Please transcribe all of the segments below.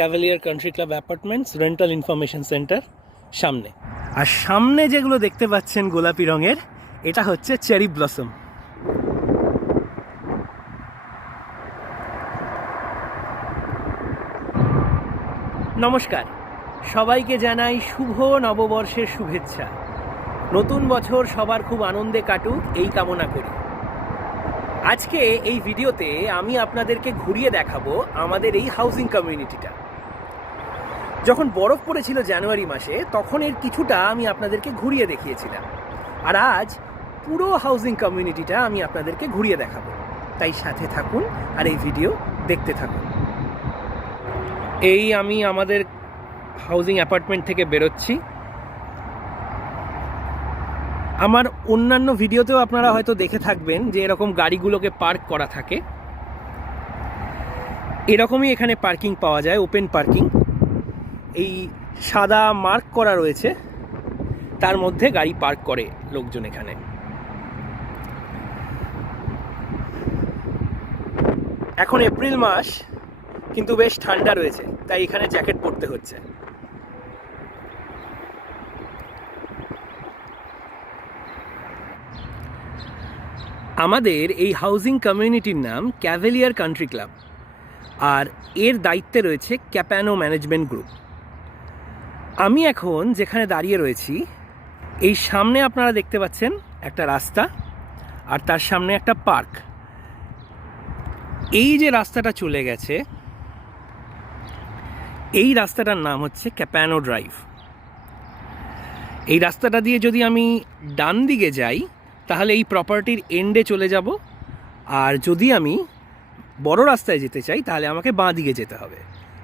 Cavalier country club apartments rental information centre সামনে। আর সামনে যেগুলো দেখতে পাচ্ছেন গোলাপি রঙের, এটা হচ্ছে চেরি ব্লসম নমস্কার, সবাইকে জানাই শুভ নববর্ষের শুভেচ্ছা। নতুন বছর সবার খুব আনন্দে কাটুক, এই কামনা করি। আজকে এই ভিডিওতে আমি আপনাদেরকে ঘুরিয়ে দেখাবো আমাদের এই হাউজিং কমিউনিটিটা যখন বরফ পড়েছিল জানুয়ারি মাসে, তখন এর কিছুটা আমি আপনাদেরকে ঘুরিয়ে দেখিয়েছিলাম। আর আজ পুরো হাউজিং কমিউনিটিটা আমি আপনাদেরকে ঘুরিয়ে দেখাবো। তাই সাথে থাকুন আর এই ভিডিও দেখতে থাকুন। এই আমি আমাদের হাউজিং অ্যাপার্টমেন্ট থেকে বেরোচ্ছি। আমার অন্যান্য ভিডিওতেও আপনারা হয়তো দেখে থাকবেন যে এরকম গাড়িগুলোকে পার্ক করা থাকে। এরকমই এখানে পার্কিং পাওয়া যায় ওপেন পার্কিং এই সাদা মার্ক করা রয়েছে। তার মধ্যে গাড়ি পার্ক করে লোকজন এখানে। এখন এপ্রিল মাস, কিন্তু বেশ ঠান্ডা রয়েছে, তাই এখানে জ্যাকেট পরতে হচ্ছে। আমাদের এই হাউজিং কমিউনিটির নাম ক্যাভেলিয়ার কান্ট্রি ক্লাব, আর এর দায়িত্বে রয়েছে ক্যাপ্যানো ম্যানেজমেন্ট গ্রুপ। আমি এখন যেখানে দাঁড়িয়ে রয়েছি, এই সামনে আপনারা দেখতে পাচ্ছেন একটা রাস্তা আর তার সামনে একটা পার্ক। এই যে রাস্তাটা চলে গেছে, এই রাস্তাটার নাম হচ্ছে ক্যাপ্যানো ড্রাইভ। এই রাস্তাটা দিয়ে যদি আমি ডান দিকে যাই, তাহলে এই প্রপার্টির এন্ডে চলে যাব। আর যদি আমি বড় রাস্তায় যেতে চাই, তাহলে আমাকে বাঁ দিকে যেতে হবে।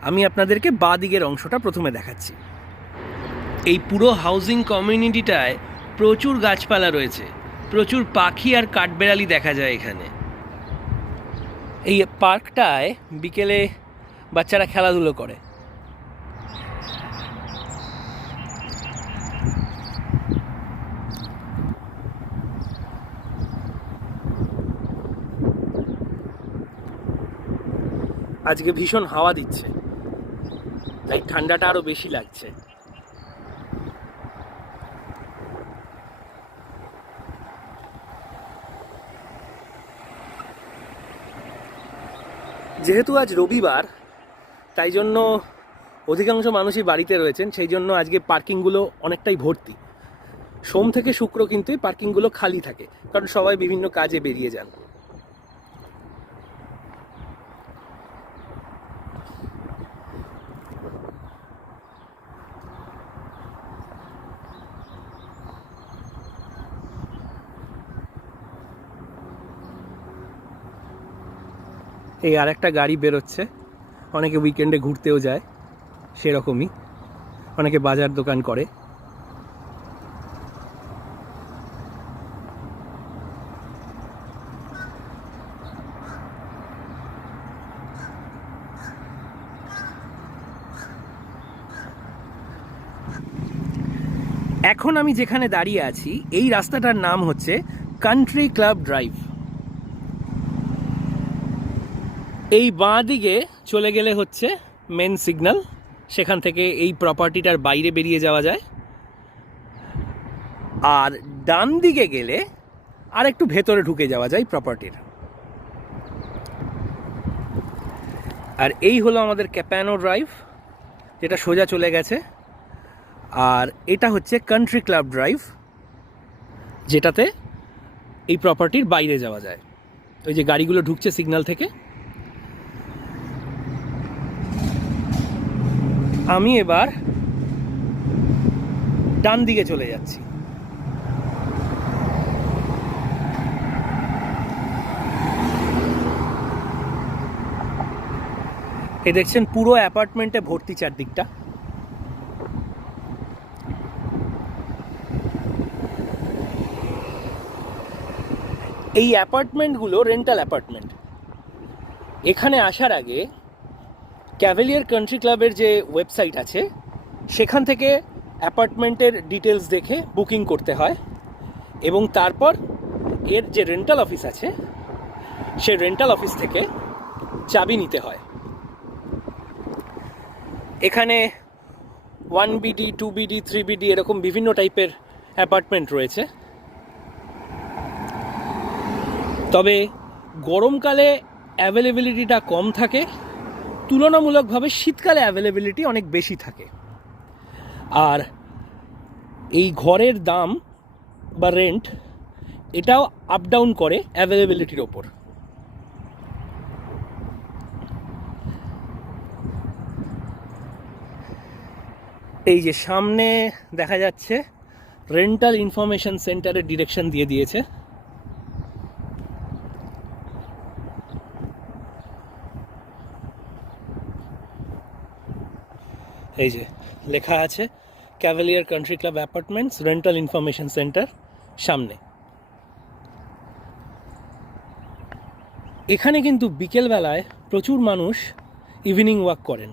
আমি আপনাদেরকে বাঁ দিকের অংশটা প্রথমে দেখাচ্ছি। এই পুরো হাউজিং কমিউনিটিটায় প্রচুর গাছপালা রয়েছে। প্রচুর পাখি আর কাঠবেড়ালি দেখা যায় এখানে। এই পার্কটায় বিকেলে বাচ্চারা খেলাধুলো করে। আজকে ভীষণ হাওয়া দিচ্ছে। তাই ঠান্ডাটা আরও বেশি লাগছে। যেহেতু আজ রবিবার, তাই জন্য অধিকাংশ মানুষই বাড়িতে রয়েছেন, সেই জন্য আজকে পার্কিংগুলো অনেকটাই ভর্তি। সোম থেকে শুক্র কিন্তু এই পার্কিংগুলো খালি থাকে, কারণ সবাই বিভিন্ন কাজে বেরিয়ে যান। এই আর একটা গাড়ি বেরোচ্ছে। অনেকে উইকেন্ডে ঘুরতেও যায়, সেরকমই। অনেকে বাজার দোকান করে। এখন আমি যেখানে দাঁড়িয়ে আছি, এই রাস্তাটার নাম হচ্ছে কান্ট্রি ক্লাব ড্রাইভ এই বাঁ দিকে চলে গেলে হচ্ছে মেন সিগন্যাল সেখান থেকে এই প্রপার্টিটার বাইরে বেরিয়ে যাওয়া যায়। আর ডান দিকে গেলে আর একটু ভেতরে ঢুকে যাওয়া যায় প্রপার্টির আর এই হলো আমাদের ক্যাপ্যানো ড্রাইভ যেটা সোজা চলে গেছে। আর এটা হচ্ছে কান্ট্রি ক্লাব ড্রাইভ যেটাতে এই প্রপার্টির বাইরে যাওয়া যায়। ওই যে গাড়িগুলো ঢুকছে সিগন্যাল থেকে। আমি এবার ডান দিকে চলে যাচ্ছি। এ দেখছেন পুরো অ্যাপার্টমেন্টে ভর্তি চারদিকটা। এই অ্যাপার্টমেন্টগুলো রেন্টাল অ্যাপার্টমেন্ট। এখানে আসার আগে ক্যাভেলিয়ার কান্ট্রি ক্লাবের যে ওয়েবসাইট আছে, সেখান থেকে অ্যাপার্টমেন্টের ডিটেলস দেখে বুকিং করতে হয় এবং তারপর এর যে রেন্টাল অফিস আছে, সে রেন্টাল অফিস থেকে চাবি নিতে হয়। এখানে one BD two BD three BD এরকম বিভিন্ন টাইপের অ্যাপার্টমেন্ট রয়েছে। তবে গরমকালে অ্যাভেলেবিলিটিটা কম থাকে। তুলনামূলকভাবে শীতকালে অ্যাভেলেবিলিটি অনেক বেশি থাকে। আর এই ঘরের দাম বা রেন্ট এটাও আপ ডাউন করে অ্যাভেলেবিলিটির ওপর। এই যে সামনে দেখা যাচ্ছে রেন্টাল ইনফরমেশন সেন্টারের ডিরেকশন দিয়ে দিয়েছে। এই যে, লেখা আছে Cavalier country club apartments rental information centre সামনে। এখানে কিন্তু বিকেলবেলায় প্রচুর মানুষ ইভিনিং ওয়াক করেন।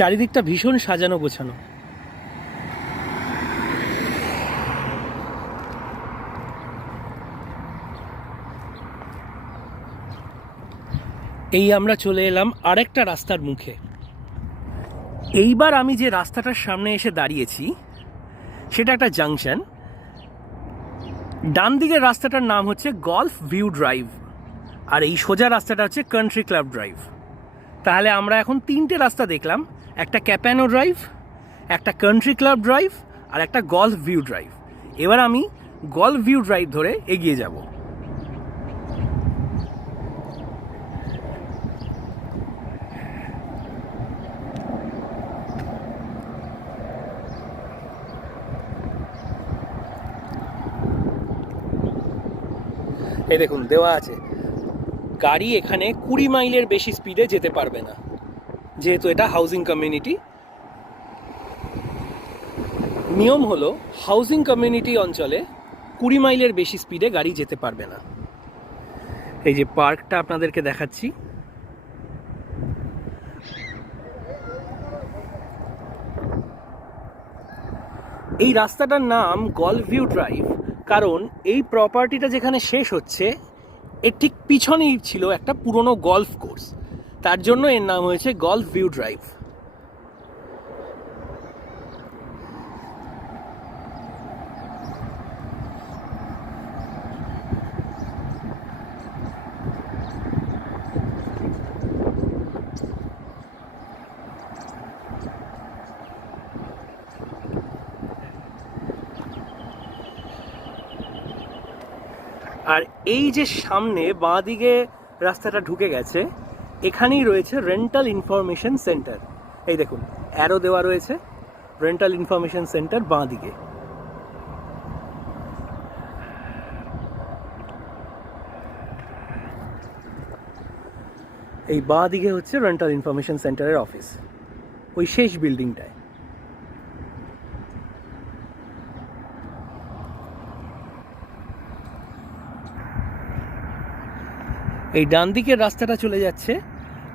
চারিদিকটা ভীষণ সাজানো গোছানো। এই আমরা চলে এলাম আরেকটা রাস্তার মুখে। এইবার আমি যে রাস্তাটার সামনে এসে দাঁড়িয়েছি, সেটা একটা জাংশন। ডান দিকের রাস্তাটার নাম হচ্ছে গলফ ভিউ ড্রাইভ, আর এই সোজা রাস্তাটা হচ্ছে কান্ট্রি ক্লাব ড্রাইভ। তাহলে আমরা এখন তিনটে রাস্তা দেখলাম। একটা ক্যাপ্যানো ড্রাইভ একটা কান্ট্রি ক্লাব ড্রাইভ আর একটা গল্ফ ভিউ ড্রাইভ এবার আমি গল্ফ ভিউ ড্রাইভ ধরে এগিয়ে যাব। এই দেখুন, দেওয়া আছে। গাড়ি এখানে কুড়ি মাইলের বেশি স্পিডে যেতে পারবে না। যেহেতু এটা হাউজিং কমিউনিটি নিয়ম হলো হাউজিং কমিউনিটি অঞ্চলে কুড়ি মাইলের বেশি স্পিডে গাড়ি যেতে পারবে না। এই যে পার্কটা আপনাদেরকে দেখাচ্ছি। এই রাস্তাটার নাম গলভিউ ড্রাইভ কারণ এই প্রপার্টিটা যেখানে শেষ হচ্ছে এর ঠিক পিছনেই ছিল একটা পুরনো গল্ফ কোর্স তার জন্য এর নাম হয়েছে গল্ফ ভিউ ড্রাইভ আর এই যে সামনে বাঁ দিকে রাস্তাটা ঢুকে গেছে, এখানেই রয়েছে রেন্টাল ইনফরমেশন সেন্টার এই দেখুন অ্যারো দেওয়া রয়েছে রেন্টাল ইনফরমেশন সেন্টার বাঁ দিকে এই বাঁ দিকে হচ্ছে রেন্টাল ইনফরমেশন সেন্টারের অফিস ওই শেষ বিল্ডিংটায় এই ডান দিকের রাস্তাটা চলে যাচ্ছে।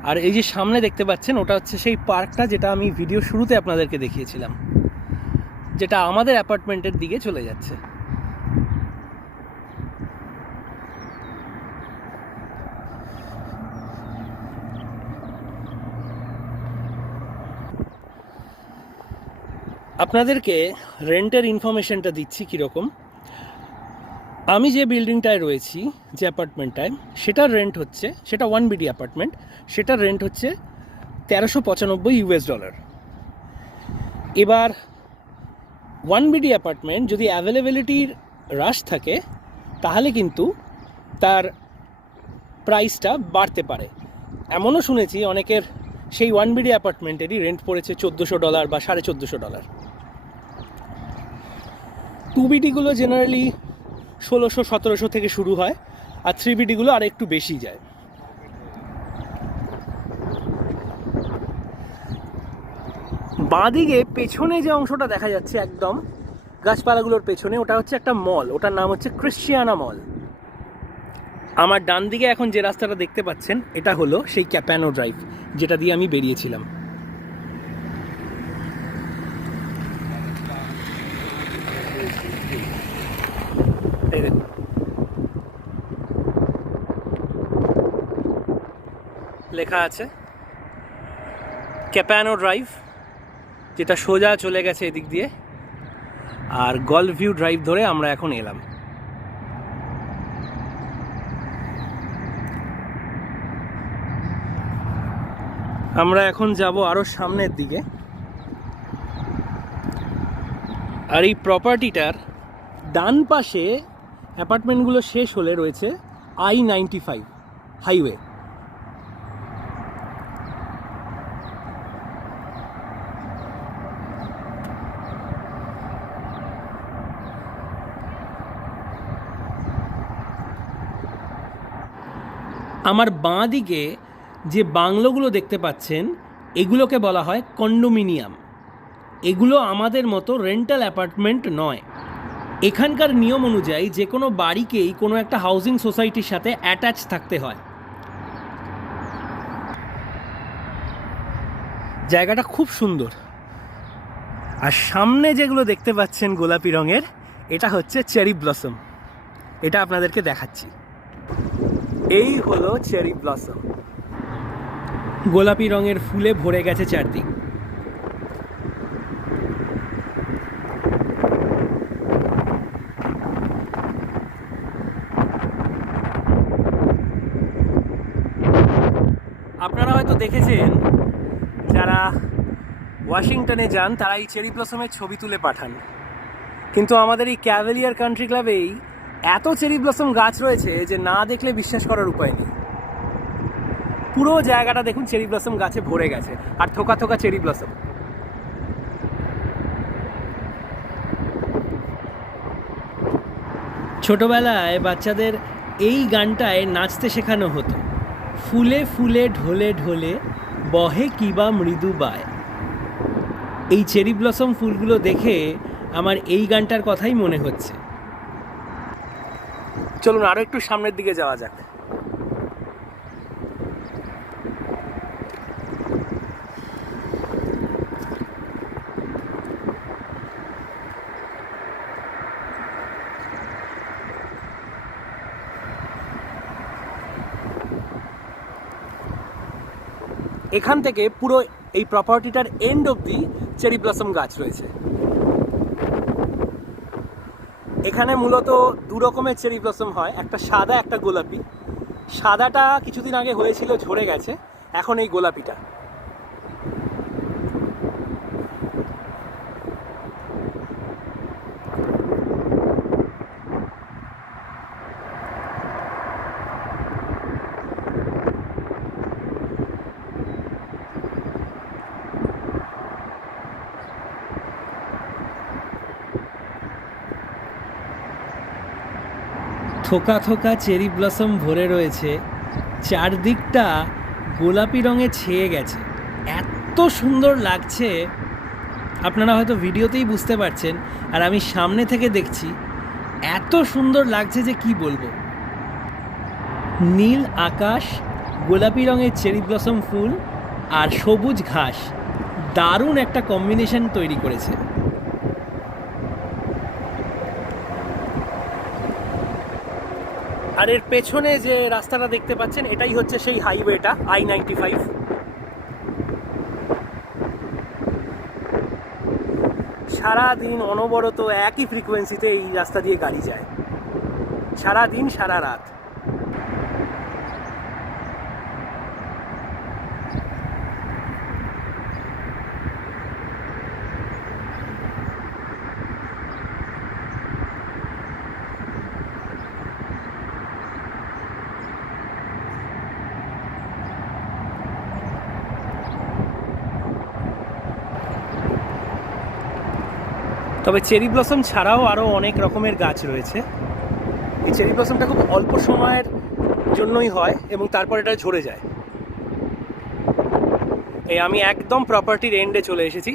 আর এই যে সামনে দেখতে পাচ্ছেন, ওটা হচ্ছে সেই পার্কটা যেটা আমি ভিডিও শুরুতে আপনাদেরকে দেখিয়েছিলাম, যেটা আমাদের অ্যাপার্টমেন্টের দিকে চলে যাচ্ছে। আপনাদেরকে রেন্টের ইনফরমেশনটা দিচ্ছি কীরকম। আমি যে বিল্ডিংটায় রয়েছি, যে অ্যাপার্টমেন্টটায় সেটার রেন্ট হচ্ছে, সেটা ওয়ান বিডি অ্যাপার্টমেন্ট সেটার রেন্ট হচ্ছে তেরোশো পঁচানব্বই ইউএস ডলার এবার ওয়ান বিডি অ্যাপার্টমেন্ট যদি অ্যাভেলেবিলিটির হ্রাস থাকে, তাহলে কিন্তু তার প্রাইসটা বাড়তে পারে। এমনও শুনেছি অনেকের সেই ওয়ান বিডি অ্যাপার্টমেন্টেরই রেন্ট পড়েছে চোদ্দোশো ডলার বা সাড়ে চোদ্দোশো ডলার টু বিডিগুলো জেনারেলি ষোলোশো, সতেরোশো থেকে শুরু হয় আর থ্রি বিডিগুলো আর একটু বেশি যায়। বাঁদিকে পেছনে যে অংশটা দেখা যাচ্ছে একদম, গাছপালাগুলোর পেছনে, ওটা হচ্ছে একটা মল, ওটার নাম হচ্ছে ক্রিশ্চিয়ানা মল। আমার ডান দিকে এখন যে রাস্তাটা দেখতে পাচ্ছেন, এটা হলো সেই ক্যাপ্যানো ড্রাইভ, যেটা দিয়ে আমি বেরিয়েছিলাম। দেখুন লেখা আছে ক্যাপ্যানো ড্রাইভ যেটা সোজা চলে গেছে এদিক দিয়ে, আর গল্ফ ভিউ ড্রাইভ ধরে আমরা এখন এলাম। আমরা এখন যাব আরও সামনের দিকে। আর এই প্রপার্টিটার ডান পাশে অ্যাপার্টমেন্টগুলো শেষ হলে রয়েছে আই নাইনটি ফাইভ হাইওয়ে। আমার বাঁ দিকে যে বাংলোগুলো দেখতে পাচ্ছেন, এগুলোকে বলা হয় কন্ডোমিনিয়াম। এগুলো আমাদের মতো রেন্টাল অ্যাপার্টমেন্ট নয়। এখানকার নিয়ম অনুযায়ী যে কোনো বাড়িকেই কোনো একটা হাউজিং সোসাইটির সাথে অ্যাটাচ থাকতে হয়। জায়গাটা খুব সুন্দর। আর সামনে যেগুলো দেখতে পাচ্ছেন গোলাপি রঙের, এটা হচ্ছে চেরি ব্লসম এটা আপনাদেরকে দেখাচ্ছি। এই হলো চেরি ব্লসম গোলাপি রঙের ফুলে ভরে গেছে চারদিক আপনারা হয়তো দেখেছেন? যারা ওয়াশিংটনে যান, তারা এই চেরি ব্লসমের ছবি তুলে পাঠান। কিন্তু আমাদের এই ক্যাভেলিয়ার কান্ট্রি ক্লাবেই এত চেরি ব্লসম গাছ রয়েছে যে না দেখলে বিশ্বাস করার উপায় নেই। পুরো জায়গাটা দেখুন চেরি ব্লসম গাছে ভরে গেছে, আর থোকা থোকা চেরি ব্লসম। ছোটবেলায় বাচ্চাদের এই গানটায় নাচতে শেখানো হতো। ফুলে ফুলে ঢোলে ঢোলে বহে কিবা মৃদু বায়। এই চেরি ব্লসম ফুলগুলো দেখে আমার এই গানটার কথাই মনে হচ্ছে। চলুন আরও একটু সামনের দিকে যাওয়া যাক। এখান থেকে পুরো এই প্রপার্টিটার এন্ড অব্দি চেরি ব্লসম গাছ রয়েছে। এখানে মূলত দু রকমের চেরি ব্লসম হয়, একটা সাদা, একটা গোলাপি। সাদাটা কিছুদিন আগে হয়েছিল, ঝরে গেছে। এখন এই গোলাপিটা। থোকা থোকা চেরি ব্লসম ভরে রয়েছে, চারদিকটা গোলাপি রঙে ছেয়ে গেছে। এত সুন্দর লাগছে, আপনারা হয়তো ভিডিওতেই বুঝতে পারছেন, আর আমি সামনে থেকে দেখছি, এত সুন্দর লাগছে যে কি বলব। নীল আকাশ, গোলাপি রঙের চেরি ব্লসম ফুল, আর সবুজ ঘাস, দারুণ একটা কম্বিনেশন তৈরি করেছে। আর এর পেছনে যে রাস্তাটা দেখতে পাচ্ছেন, এটাই হচ্ছে সেই হাইওয়েটা আই নাইনটি ফাইভ সারাদিন অনবরত একই ফ্রিকোয়েন্সিতে এই রাস্তা দিয়ে গাড়ি যায়। সারাদিন, সারা রাত। তবে চেরি ব্লসম ছাড়াও আরও অনেক রকমের গাছ রয়েছে। এই চেরি ব্লসমটা খুব অল্প সময়ের জন্যই হয় এবং তারপর এটা ঝরে যায়। এই আমি একদম প্রপার্টির এন্ডে চলে এসেছি।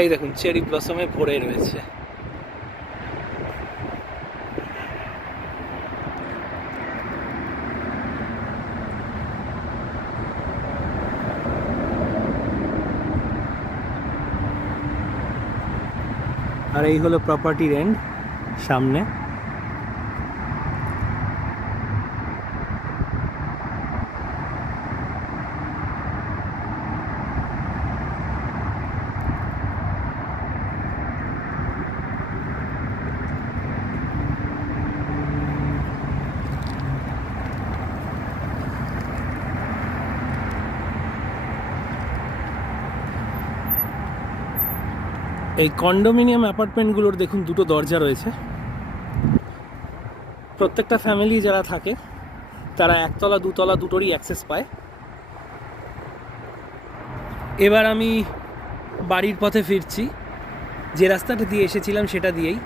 এই দেখুন, চেরি ব্লসমে ভরে রয়েছে। আর এই হলো প্রপার্টি রেন্ট সামনে। এই কন্ডোমিনিয়াম অ্যাপার্টমেন্টগুলোর দেখুন দুটো দরজা রয়েছে। প্রত্যেকটা ফ্যামিলি যারা থাকে, তারা একতলা, দুতলা দুটোরই অ্যাক্সেস পায়। এবার আমি বাড়ির পথে ফিরছি। যে রাস্তাটা দিয়ে এসেছিলাম সেটা দিয়েই।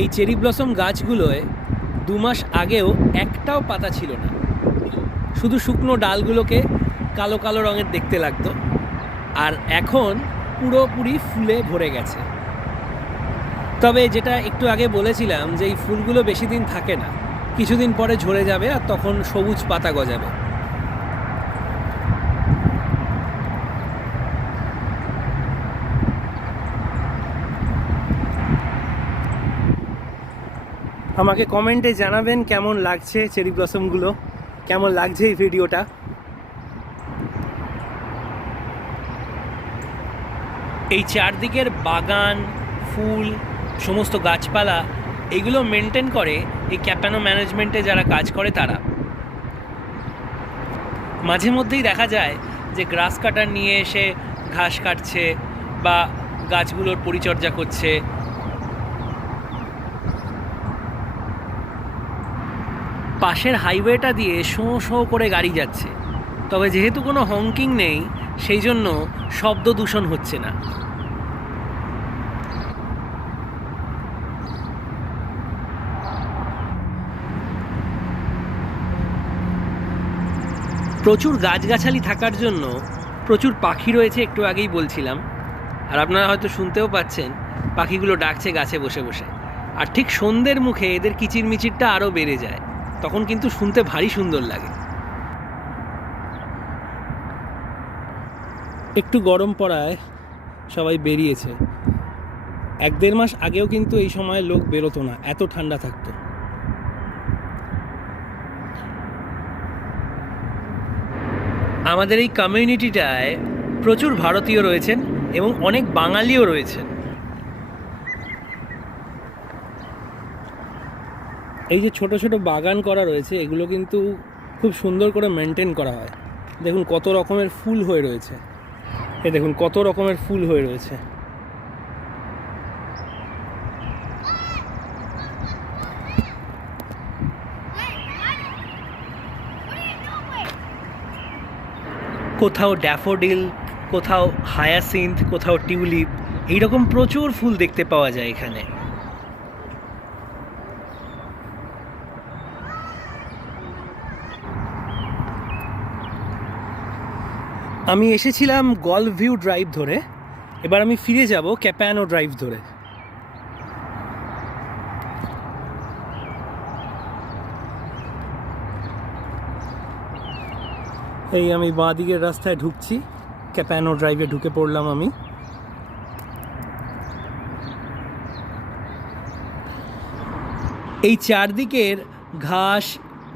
এই চেরি ব্লসম গাছগুলোয় দু মাস আগেও একটাও পাতা ছিল না। শুধু শুকনো ডালগুলোকে কালো কালো রঙের দেখতে লাগতো। আর এখন পুরোপুরি ফুলে ভরে গেছে। তবে যেটা একটু আগে বলেছিলাম যে এই ফুলগুলো বেশি দিন থাকে না। কিছুদিন পরে ঝরে যাবে আর তখন সবুজ পাতা গজাবে। আমাকে কমেন্টে জানাবেন কেমন লাগছে চেরি ব্লসমগুলো। কেমন লাগছে এই ভিডিওটা? এই চারদিকের বাগান, ফুল, সমস্ত গাছপালা, এগুলো মেনটেন করে এই ক্যাপানো ম্যানেজমেন্টে যারা কাজ করে তারা। মাঝে মধ্যেই দেখা যায় যে গ্রাস কাটার নিয়ে এসে ঘাস কাটছে বা গাছগুলোর পরিচর্যা করছে। পাশের হাইওয়েটা দিয়ে শোঁ শোঁ করে গাড়ি যাচ্ছে। তবে যেহেতু কোনো হংকিং নেই, সেই জন্য শব্দ দূষণ হচ্ছে না। প্রচুর গাছগাছালি থাকার জন্য প্রচুর পাখি রয়েছে একটু আগেই বলছিলাম। আর আপনারা হয়তো শুনতেও পাচ্ছেন, পাখিগুলো ডাকছে গাছে বসে বসে। আর ঠিক সন্ধ্যের মুখে এদের কিচিরমিচিরটা আরও বেড়ে যায়। তখন কিন্তু শুনতে ভারী সুন্দর লাগে। একটু গরম পড়ায় সবাই বেরিয়েছে। এক দেড় মাস আগেও কিন্তু এই সময় লোক বেরোতো না, এত ঠান্ডা থাকতো। আমাদের এই কমিউনিটিটায় প্রচুর ভারতীয় রয়েছেন এবং অনেক বাঙালিও রয়েছেন। এই যে ছোট ছোট বাগান করা রয়েছে, এগুলো কিন্তু খুব সুন্দর করে মেনটেন করা হয়। দেখুন কত রকমের ফুল হয়ে রয়েছে। এ দেখুন কত রকমের ফুল হয়ে রয়েছে। কোথাও ড্যাফোডিল, কোথাও হায়াসিন্থ, কোথাও টিউলিপ, এইরকম প্রচুর ফুল দেখতে পাওয়া যায় এখানে। আমি এসেছিলাম গল্ফ ভিউ ড্রাইভ ধরে। এবার আমি ফিরে যাব ক্যাপ্যানো ড্রাইভ ধরে। এই আমি বাঁ দিকের রাস্তায় ঢুকছি। ক্যাপ্যানো ড্রাইভে ঢুকে পড়লাম আমি। এই চারদিকের ঘাস,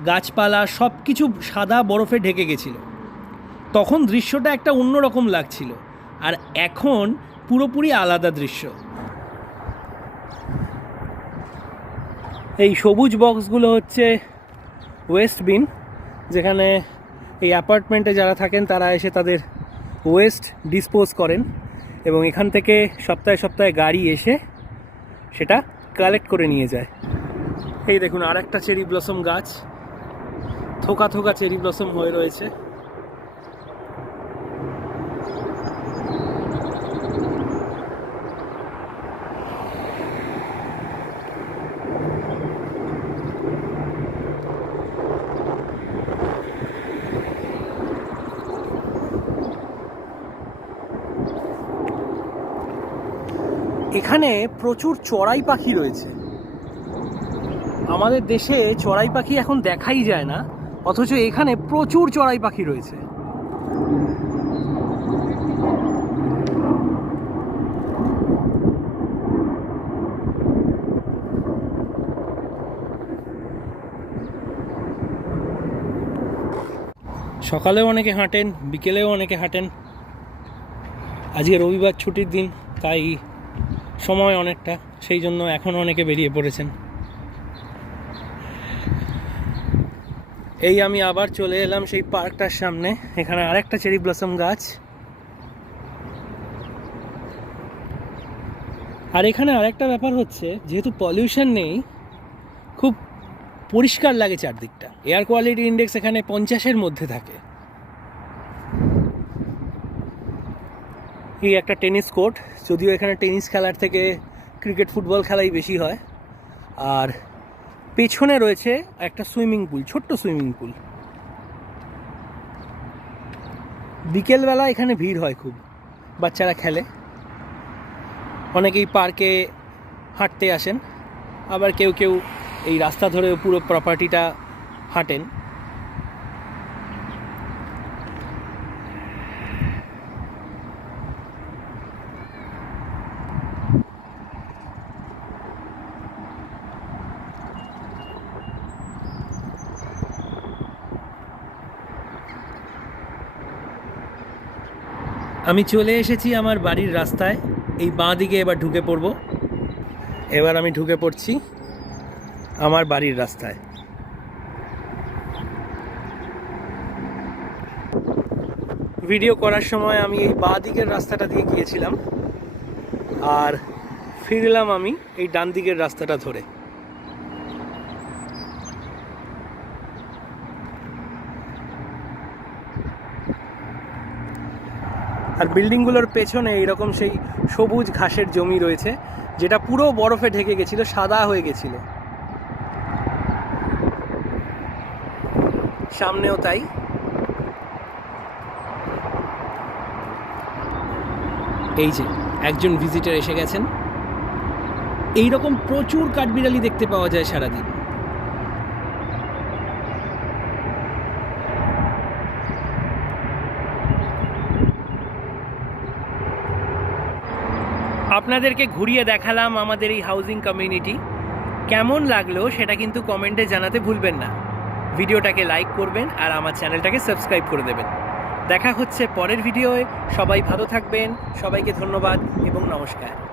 গাছপালা সব কিছু সাদা বরফে ঢেকে গেছিল। তখন দৃশ্যটা একটা অন্যরকম লাগছিল। আর এখন পুরোপুরি আলাদা দৃশ্য। এই সবুজ বক্সগুলো হচ্ছে ওয়েস্ট বিন যেখানে এই অ্যাপার্টমেন্টে যারা থাকেন, তারা এসে তাদের ওয়েস্ট ডিসপোজ করেন এবং এখান থেকে সপ্তাহে সপ্তাহে গাড়ি এসে সেটা কালেক্ট করে নিয়ে যায়। এই দেখুন আর একটা চেরি ব্লসম গাছ। থোকা থোকা চেরি ব্লসম হয়ে রয়েছে। এখানে প্রচুর চড়াই পাখি রয়েছে। আমাদের দেশে চড়াই পাখি এখন দেখাই যায় না, অথচ এখানে প্রচুর চড়াই পাখি রয়েছে। সকালেও অনেকে হাঁটেন, বিকেলেও অনেকে হাঁটেন। আজকে রবিবার ছুটির দিন, তাই সময় অনেকটা, সেই জন্য এখন অনেকে বেরিয়ে পড়েছেন। এই আমি আবার চলে এলাম সেই পার্কটার সামনে, এখানে আরেকটা চেরি ব্লসম গাছ। আর এখানে আরেকটা ব্যাপার হচ্ছে, যেহেতু পলিউশন নেই, খুব পরিষ্কার লাগে চারদিকটা। এয়ার কোয়ালিটি ইন্ডেক্স এখানে পঞ্চাশের মধ্যে থাকে। এই একটা টেনিস কোর্ট, যদিও এখানে টেনিস খেলার থেকে ক্রিকেট, ফুটবল খেলাই বেশি হয়। আর পেছনে রয়েছে একটা সুইমিং পুল, ছোট্ট সুইমিং পুল। বিকেলবেলা এখানে ভিড় হয় খুব, বাচ্চারা খেলে। অনেকেই পার্কে হাঁটতে আসেন, আবার কেউ কেউ এই রাস্তা ধরে পুরো প্রপার্টিটা হাঁটেন। আমি চলে এসেছি আমার বাড়ির রাস্তায়। এই বাঁ দিকে এবার ঢুকে পড়ব। এবার আমি ঢুকে পড়ছি আমার বাড়ির রাস্তায়। ভিডিও করার সময় আমি এই বাঁ দিকের রাস্তাটা দিয়ে গিয়েছিলাম। আর ফিরলাম আমি এই ডান দিকের রাস্তাটা ধরে। আর বিল্ডিংগুলোর পেছনে এইরকম সেই সবুজ ঘাসের জমি রয়েছে, যেটা পুরো বরফে ঢেকে গেছিল, সাদা হয়ে গেছিল। সামনেও তাই। এই যে, একজন ভিজিটার এসে গেছেন। এই রকম প্রচুর কাঠবিড়ালি দেখতে পাওয়া যায় সারাদিন। আপনাদেরকে ঘুরিয়ে দেখালাম আমাদের এই হাউজিং কমিউনিটি কেমন লাগল সেটা কিন্তু কমেন্টে জানাতে ভুলবেন না। ভিডিওটাকে লাইক করবেন আর আমার চ্যানেলটাকে সাবস্ক্রাইব করে দেবেন। দেখা হচ্ছে পরের ভিডিওয়ে সবাই ভালো থাকবেন। সবাইকে ধন্যবাদ এবং নমস্কার।